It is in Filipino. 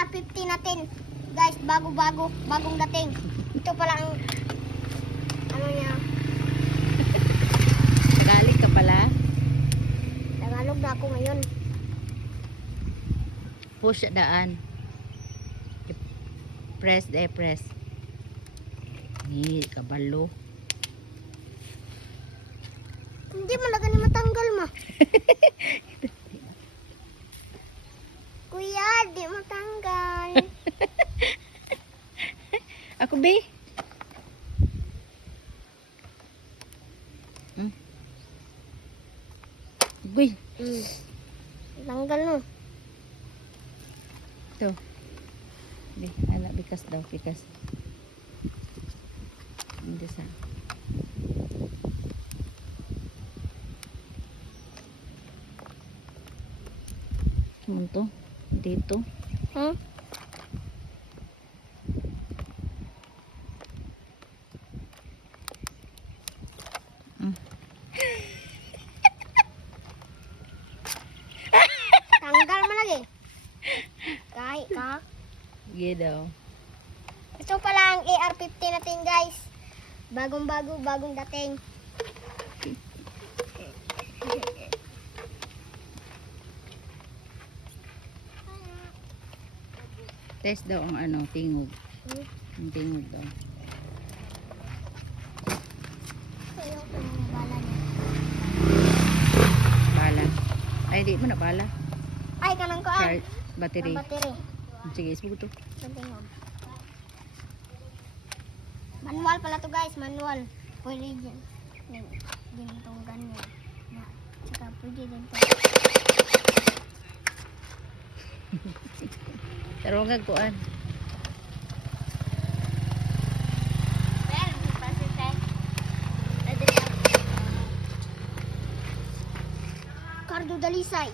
AR-50 natin. Guys, bagong dating. Ito pala ang ano niya. Tagalog ka pala. Tagalog na ako ngayon. Push daan. Press. Ni kabalo. Hindi man lagi matanggal ma. Kuya, di matanggal. Ako be. Uy, Tanggal no. ito. Be, ala bikas daw, bikas. Hindi sa. Ano to? Dito. Hmm? Tanggal mo lagi. Kahit ka. Sige daw. Ito pala ang AR-50 natin guys. Bagong dating. Test daw ang ano, tingog. Ang tingog daw. Ayaw ko ng bala niya. Bala. Ay, di mo na bala. Ay, kanang ko Charge, battery. ang battery. Sige, isbog to. Tingnan. Manual pala to guys, manual. Pwede din. Din itong ganyan. Na, tsaka pwede din to. Tarungan kuan. Cardo Dalisay.